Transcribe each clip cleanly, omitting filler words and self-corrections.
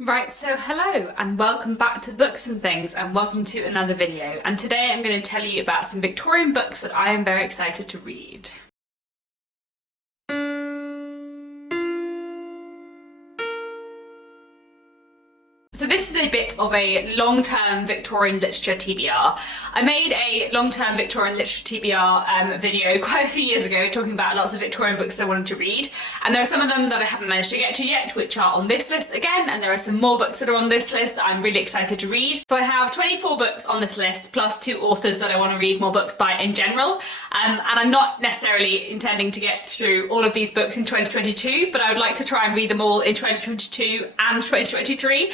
Right, so hello and welcome back to Books and Things, and welcome to another video. And today I'm going to tell you about some Victorian books that I am very excited to read. So this is a bit of a long-term Victorian Literature TBR. I made a long-term Victorian Literature TBR video quite a few years ago talking about lots of Victorian books that I wanted to read, and there are some of them that I haven't managed to get to yet which are on this list again, and there are some more books that are on this list that I'm really excited to read. So I have 24 books on this list plus 2 authors that I want to read more books by in general, and I'm not necessarily intending to get through all of these books in 2022, but I would like to try and read them all in 2022 and 2023.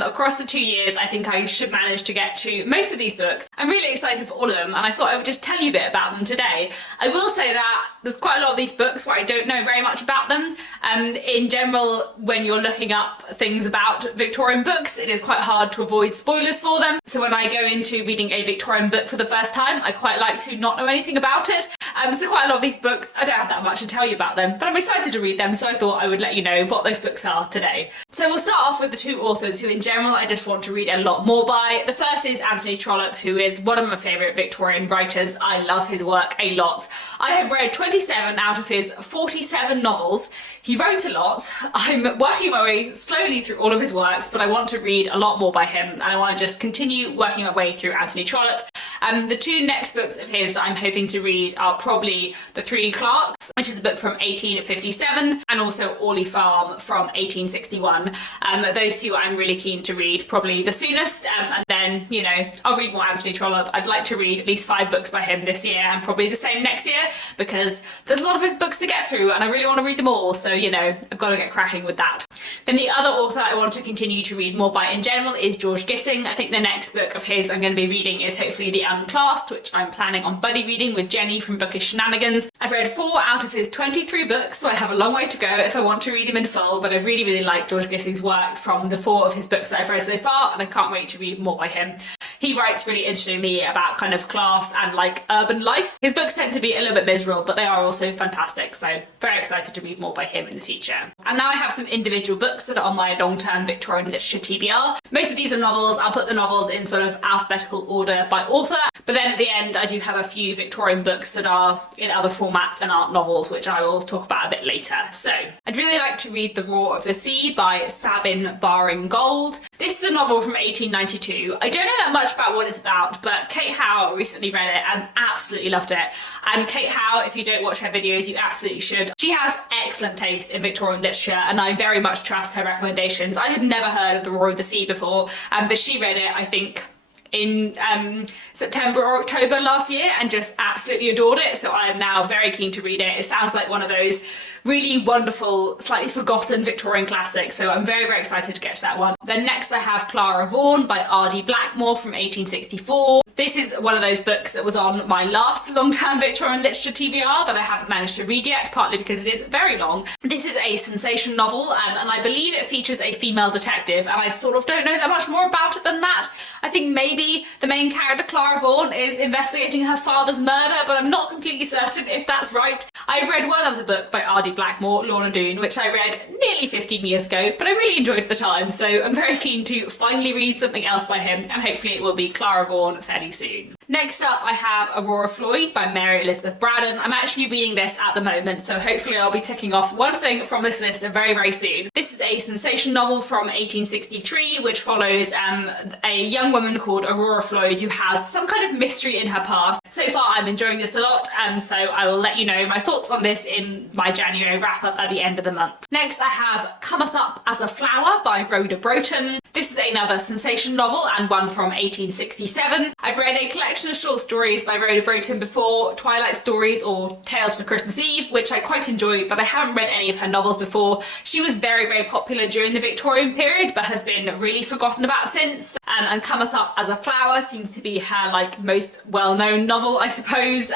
Across the 2 years, I think I should manage to get to most of these books. I'm really excited for all of them, and I thought I would just tell you a bit about them today. I will say that there's quite a lot of these books where I don't know very much about them. In general, when you're looking up things about Victorian books, it is quite hard to avoid spoilers for them. So when I go into reading a Victorian book for the first time, I quite like to not know anything about it. So quite a lot of these books, I don't have that much to tell you about them, but I'm excited to read them, so I thought I would let you know what those books are today. So we'll start off with the 2 authors who in general I just want to read a lot more by. The first is Anthony Trollope, who is one of my favourite Victorian writers. I love his work a lot. I have read 27 out of his 47 novels. He wrote a lot. I'm working my way slowly through all of his works, but I want to read a lot more by him, and I want to just continue working my way through Anthony Trollope. The 2 next books of his I'm hoping to read are probably The Three Clerks, which is a book from 1857, and also Orley Farm from 1861. Those 2 I'm really keen to read probably the soonest, and then, you know, I'll read more Anthony Trollope. I'd like to read at least 5 books by him this year, and probably the same next year, because there's a lot of his books to get through and I really want to read them all, so, you know, I've got to get cracking with that. Then the other author I want to continue to read more by in general is George Gissing. I think the next book of his I'm going to be reading is hopefully The Unclassed, which I'm planning on buddy reading with Jenny from Bookish Shenanigans. I've read 4 out of his 23 books, so I have a long way to go if I want to read him in full, but I really like George Gissing's work from the 4 of his books that I've read so far, and I can't wait to read more by him. He writes really interestingly about kind of class and like urban life. His books tend to be a little bit miserable, but they are also fantastic, so very excited to read more by him in the future. And now I have some individual books that are on my long-term Victorian Literature TBR. Most of these are novels. I'll put the novels in sort of alphabetical order by author, but then at the end I do have a few Victorian books that are in other formats and aren't novels, which I will talk about a bit later. So I'd really like to read The Roar of the Sea by Sabine Baring-Gould. This is a novel from 1892. I don't know that much about what it's about, but Kate Howe recently read it and absolutely loved it. And Kate Howe, if you don't watch her videos, you absolutely should. She has excellent taste in Victorian literature, and I very much trust her recommendations. I had never heard of The Roar of the Sea before, but she read it, I think, in September or October last year and just absolutely adored it, so I am now very keen to read it. It sounds like one of those really wonderful, slightly forgotten Victorian classics, so I'm very excited to get to that one. Then next I have Clara Vaughan by R.D. Blackmore from 1864. This is one of those books that was on my last long-term Victorian Literature TBR that I haven't managed to read yet, partly because it is very long. This is a sensation novel, and I believe it features a female detective, and I sort of don't know that much more about it than that. I think maybe the main character, Clara Vaughan, is investigating her father's murder, but I'm not completely certain if that's right. I've read one other book by R.D. Blackmore, Lorna Doone, which I read nearly 15 years ago, but I really enjoyed at the time, so I'm very keen to finally read something else by him, and hopefully it will be Clara Vaughan fairly soon. Next up I have Aurora Floyd by Mary Elizabeth Braddon. I'm actually reading this at the moment, so hopefully I'll be ticking off one thing from this list very soon. This is a sensation novel from 1863, which follows a young woman called Aurora Floyd who has some kind of mystery in her past. So far I'm enjoying this a lot, so I will let you know my thoughts on this in my January wrap up at the end of the month. Next I have Cometh Up as a Flower by Rhoda Broughton. This is another sensation novel and one from 1867. I've read a collection of short stories by Rhoda Broughton before, Twilight Stories or Tales for Christmas Eve, which I quite enjoyed, but I haven't read any of her novels before. She was very popular during the Victorian period, but has been really forgotten about since. And Cometh Up as a Flower seems to be her like most well-known novel, I suppose.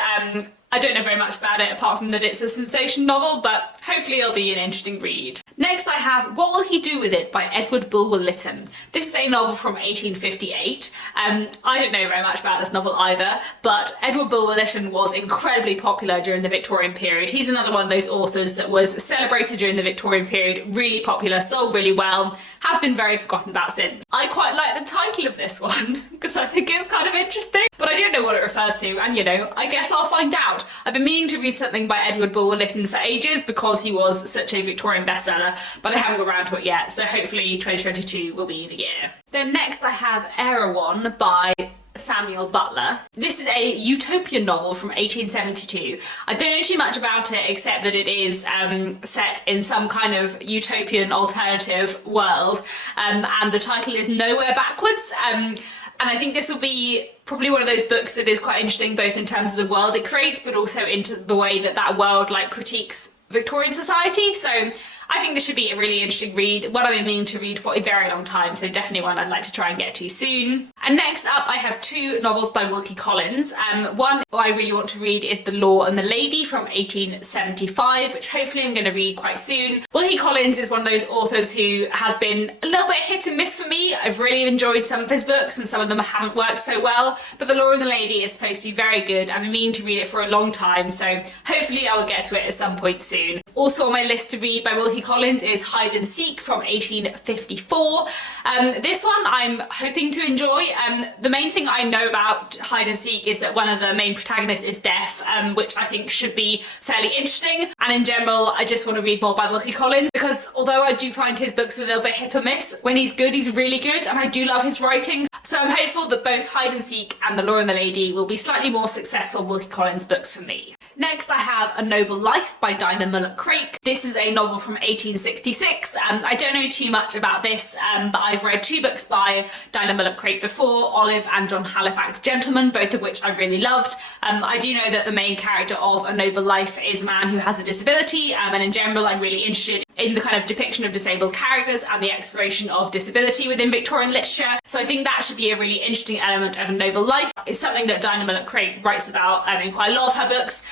I don't know very much about it apart from that it's a sensation novel, but hopefully it'll be an interesting read. Next I have What Will He Do With It by Edward Bulwer-Lytton. This is a novel from 1858. I don't know very much about this novel either, but Edward Bulwer-Lytton was incredibly popular during the Victorian period. He's another one of those authors that was celebrated during the Victorian period, really popular, sold really well, has been very forgotten about since. I quite like the title of this one because I think it's kind of interesting, but I don't know what it refers to, and you know, I guess I'll find out. I've been meaning to read something by Edward Bulwer-Lytton for ages because he was such a Victorian bestseller, but I haven't got around to it yet, so hopefully 2022 will be the year. Then next I have Erawan by Samuel Butler. This is a utopian novel from 1872. I don't know too much about it except that it is set in some kind of utopian alternative world, and the title is Nowhere Backwards. And I think this will be probably one of those books that is quite interesting both in terms of the world it creates but also into the way that that world like critiques Victorian society. So I think this should be a really interesting read, one I've been meaning to read for a very long time, so definitely one I'd like to try and get to soon. And next up I have two novels by Wilkie Collins. One I really want to read is The Law and the Lady from 1875, which hopefully I'm going to read quite soon. Wilkie Collins is one of those authors who has been a little bit hit and miss for me. I've really enjoyed some of his books and some of them haven't worked so well, but The Law and the Lady is supposed to be very good. I've been meaning to read it for a long time, so hopefully I will get to it at some point soon. Also on my list to read by Wilkie Collins is Hide and Seek from 1854. This one I'm hoping to enjoy. The main thing I know about Hide and Seek is that one of the main protagonists is deaf, which I think should be fairly interesting. And in general, I just want to read more by Wilkie Collins because although I do find his books a little bit hit or miss, when he's good, he's really good, and I do love his writing. So I'm hopeful that both Hide and Seek and The Law and the Lady will be slightly more successful Wilkie Collins books for me. Next I have A Noble Life by Dinah Mullock-Craik. This is a novel from 1866. I don't know too much about this, but I've read two books by Dinah Mullock-Craik before, Olive and John Halifax Gentleman, both of which I really loved. I do know that the main character of A Noble Life is a man who has a disability, and in general I'm really interested in the kind of depiction of disabled characters and the exploration of disability within Victorian literature. So I think that should be a really interesting element of A Noble Life. It's something that Dinah Mullock-Craik writes about in quite a lot of her books.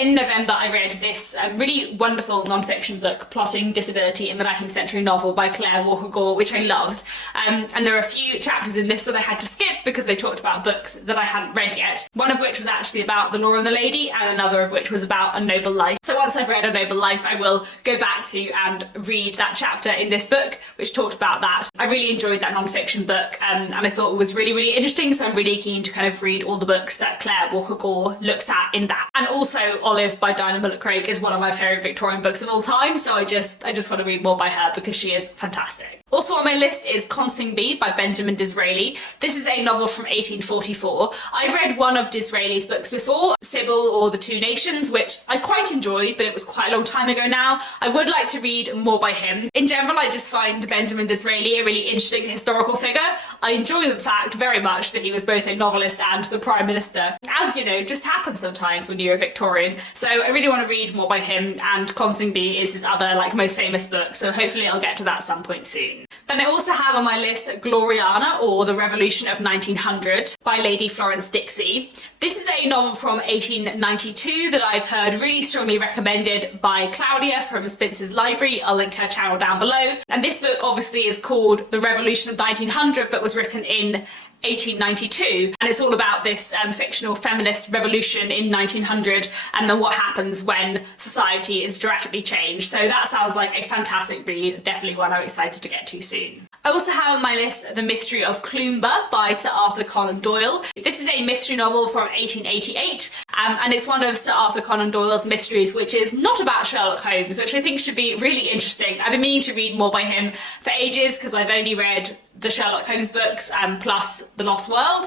In November I read this really wonderful non-fiction book, Plotting Disability in the 19th Century Novel by Claire Walker Gore, which I loved. And there are a few chapters in this that I had to skip because they talked about books that I hadn't read yet. One of which was actually about The Law and the Lady, and another of which was about A Noble Life. So once I've read A Noble Life, I will go back to and read that chapter in this book, which talked about that. I really enjoyed that non-fiction book, and I thought it was really, really interesting, so I'm really keen to kind of read all the books that Claire Walker Gore looks at in that. And also Olive by Dinah Mullock-Craik is one of my favourite Victorian books of all time, so I just want to read more by her because she is fantastic. Also on my list is Consingby by Benjamin Disraeli. This is a novel from 1844. I've read one of Disraeli's books before, Sybil or The Two Nations, which I quite enjoyed, but it was quite a long time ago now. I would like to read more by him. In general, I just find Benjamin Disraeli a really interesting historical figure. I enjoy the fact very much that he was both a novelist and the Prime Minister, as you know, just happens sometimes when you're a Victorian. So I really want to read more by him, and Consingby is his other most famous book, so hopefully I'll get to that some point soon. Then I also have on my list Gloriana, or The Revolution of 1900 by Lady Florence Dixie. This is a novel from 1892 that I've heard really strongly recommended by Claudia from Spencer's Library. I'll link her channel down below. And this book obviously is called The Revolution of 1900 but was written in 1892, and it's all about this fictional feminist revolution in 1900 and then what happens when society is drastically changed. So that sounds like a fantastic read, definitely one I'm excited to get to soon. I also have on my list The Mystery of Klumber by Sir Arthur Conan Doyle. This is a mystery novel from 1888, and it's one of Sir Arthur Conan Doyle's mysteries which is not about Sherlock Holmes, which I think should be really interesting. I've been meaning to read more by him for ages because I've only read the Sherlock Holmes books plus The Lost World,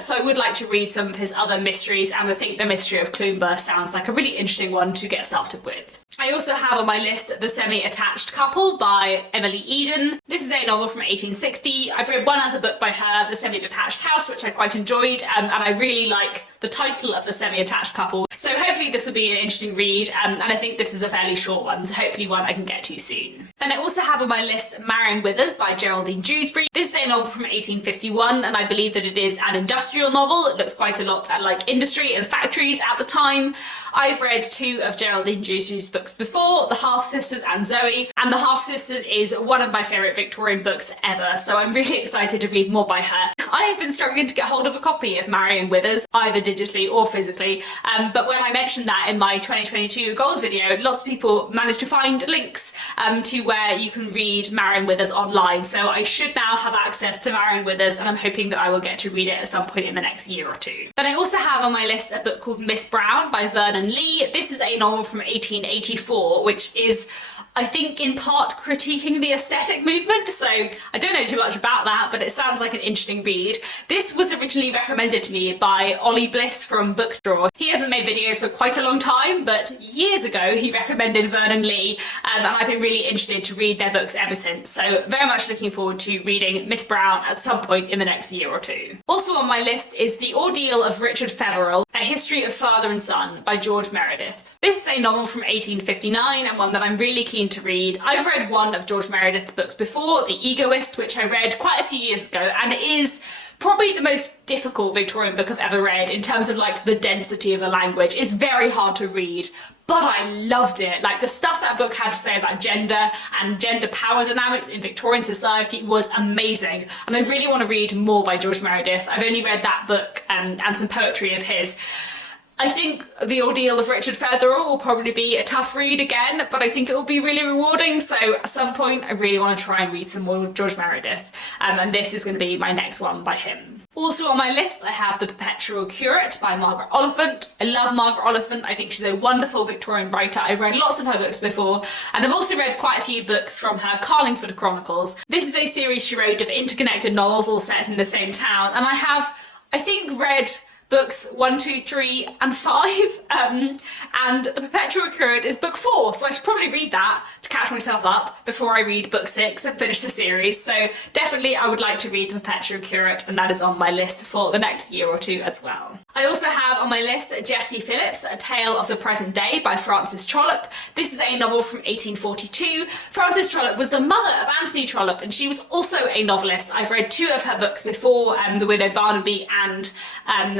so I would like to read some of his other mysteries, and I think The Mystery of Klumber sounds like a really interesting one to get started with. I also have on my list The Semi-Attached Couple by Emily Eden. This is a novel from 1860. I've read one other book by her, The Semi-Detached House, which I quite enjoyed, and I really like the title of The Semi-Attached Semiattached Couple. So hopefully this will be an interesting read, and I think this is a fairly short one, so hopefully one I can get to soon. Then I also have on my list Marion Withers by Geraldine Dewsbury. This is a novel from 1851, and I believe that it is an industrial novel. It looks quite a lot at like industry and factories at the time. I've read 2 of Geraldine Dewsbury's books before, The Half-Sisters and Zoe, and The Half-Sisters is one of my favourite Victorian books ever, so I'm really excited to read more by her. I have been struggling to get hold of a copy of Marion Withers, either digitally or physically, but when I mentioned that in my 2022 goals video, lots of people managed to find links to where you can read Marion Withers online, so I should now have access to Marion Withers, and I'm hoping that I will get to read it at some point in the next year or 2. Then I also have on my list a book called Miss Brown by Vernon Lee. This is a novel from 1884, which is, I think, in part critiquing the aesthetic movement, so I don't know too much about that, but it sounds like an interesting read. This was originally recommended to me by Ollie Bliss from Bookdraw. He hasn't made videos for quite a long time, but years ago he recommended Vernon Lee, and I've been really interested to read their books ever since, so very much looking forward to reading Miss Brown at some point in the next year or 2. Also on my list is The Ordeal of Richard Feverel, A History of Father and Son by George Meredith. This is a novel from 1859 and one that I'm really keen to read. I've read one of George Meredith's books before, The Egoist, which I read quite a few years ago, and it is probably the most difficult Victorian book I've ever read in terms of like the density of the language. It's very hard to read, but I loved it. Like the stuff that book had to say about gender and gender power dynamics in Victorian society was amazing, and I really want to read more by George Meredith. I've only read that book and some poetry of his. I think The Ordeal of Richard Feverel will probably be a tough read again, but I think it will be really rewarding, so at some point I really want to try and read some more George Meredith, and this is going to be my next one by him. Also on my list I have The Perpetual Curate by Margaret Oliphant. I love Margaret Oliphant, I think she's a wonderful Victorian writer. I've read lots of her books before, and I've also read quite a few books from her Carlingford Chronicles. This is a series she wrote of interconnected novels all set in the same town, and I have, I think, read books 1, 2, 3 and 5, and The Perpetual Curate is book 4, so I should probably read that to catch myself up before I read book 6 and finish the series. So definitely I would like to read The Perpetual Curate, and that is on my list for the next year or 2 as well. I also have on my list Jessie Phillips, A Tale of the Present Day by Frances Trollope. This is a novel from 1842. Frances Trollope was the mother of Anthony Trollope, and she was also a novelist. I've read 2 of her books before, The Widow Barnaby and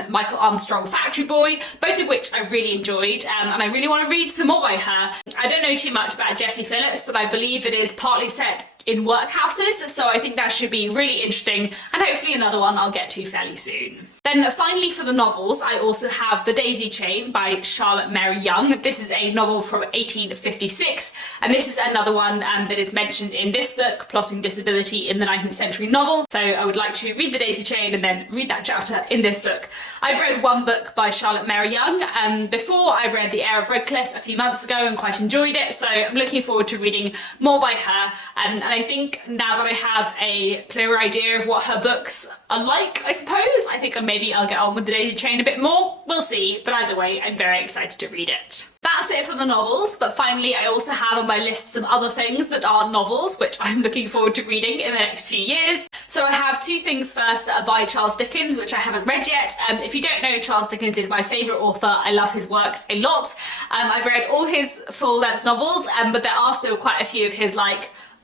Michael Armstrong Factory Boy, both of which I really enjoyed, and I really want to read some more by her. I don't know too much about Jessie Phillips, but I believe it is partly set in workhouses, so I think that should be really interesting, and hopefully another one I'll get to fairly soon. Then finally for the novels, I also have The Daisy Chain by Charlotte Mary Young. This is a novel from 1856, and this is another one that is mentioned in this book, Plotting Disability in the 19th Century Novel, so I would like to read The Daisy Chain and then read that chapter in this book. I've read one book by Charlotte Mary Young before. I read The Heir of Redcliffe a few months ago and quite enjoyed it, so I'm looking forward to reading more by her, and I think now that I have a clearer idea of what her books are like, I suppose, I think maybe I'll get on with The Daisy Chain a bit more. We'll see, but either way, I'm very excited to read it. That's it for the novels, but finally I also have on my list some other things that are novels, which I'm looking forward to reading in the next few years. So I have 2 things first that are by Charles Dickens, which I haven't read yet. If you don't know, Charles Dickens is my favourite author. I love his works a lot. I've read all his full-length novels, but there are still quite a few of his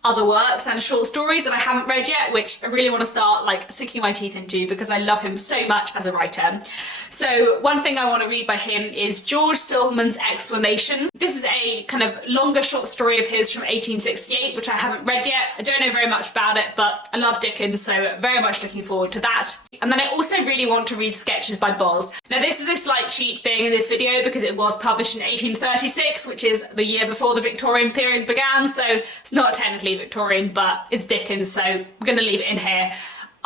other works and short stories that I haven't read yet, which I really want to start sinking my teeth into because I love him so much as a writer. So one thing I want to read by him is George Silverman's Explanation. This is a kind of longer short story of his from 1868, which I haven't read yet. I don't know very much about it, but I love Dickens, so very much looking forward to that. And then I also really want to read Sketches by Boz. Now this is a slight cheat being in this video because it was published in 1836, which is the year before the Victorian period began, so it's not technically Victorian, but it's Dickens, so we're going to leave it in here.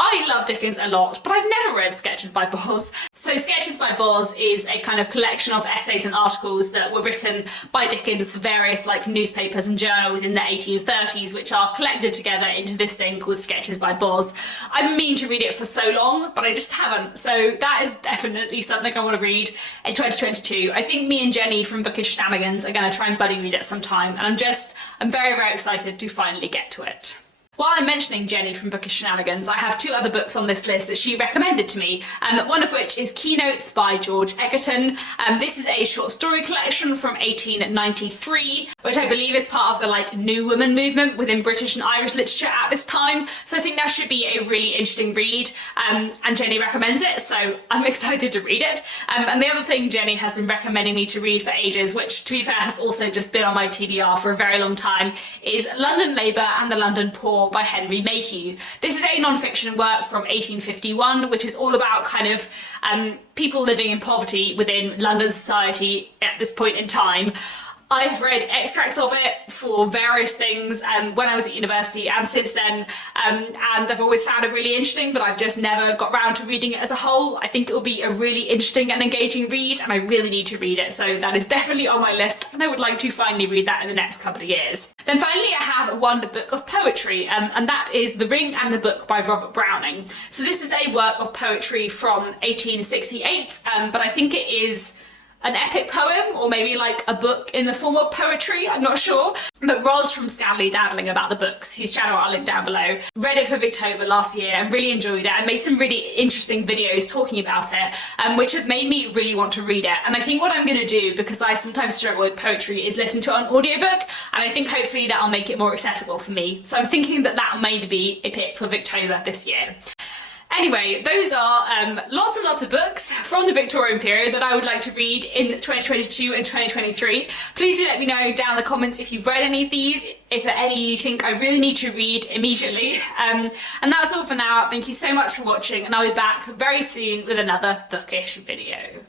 I love Dickens a lot, but I've never read Sketches by Boz. So Sketches by Boz is a kind of collection of essays and articles that were written by Dickens for various newspapers and journals in the 1830s, which are collected together into this thing called Sketches by Boz. I've been meaning to read it for so long, but I just haven't. So that is definitely something I want to read in 2022. I think me and Jenny from Bookish Shenanigans are going to try and buddy read it sometime, and I'm very, very excited to finally get to it. While I'm mentioning Jenny from Bookish Shenanigans, I have two other books on this list that she recommended to me, one of which is Keynotes by George Egerton. This is a short story collection from 1893, which I believe is part of the New Woman movement within British and Irish literature at this time. So I think that should be a really interesting read, and Jenny recommends it, so I'm excited to read it. And the other thing Jenny has been recommending me to read for ages, which to be fair has also just been on my TBR for a very long time, is London Labour and the London Poor by Henry Mayhew. This is a non-fiction work from 1851, which is all about kind of people living in poverty within London society at this point in time. I've read extracts of it for various things when I was at university and since then, and I've always found it really interesting, but I've just never got round to reading it as a whole. I think it will be a really interesting and engaging read, and I really need to read it, so that is definitely on my list, and I would like to finally read that in the next couple of years. Then finally I have one book of poetry, and that is The Ring and the Book by Robert Browning. So this is a work of poetry from 1868, but I think it is an epic poem, or maybe a book in the form of poetry, I'm not sure. But Roz from Stanley Daddling About the Books, whose channel I'll link down below, read it for Victober last year and really enjoyed it and made some really interesting videos talking about it, which have made me really want to read it. And I think what I'm going to do, because I sometimes struggle with poetry, is listen to it on audiobook, and I think hopefully that'll make it more accessible for me. So I'm thinking that that will maybe be a pick for Victober this year. Anyway, those are lots and lots of books from the Victorian period that I would like to read in 2022 and 2023. Please do let me know down in the comments if you've read any of these, if there are any you think I really need to read immediately. And that's all for now. Thank you so much for watching, and I'll be back very soon with another bookish video.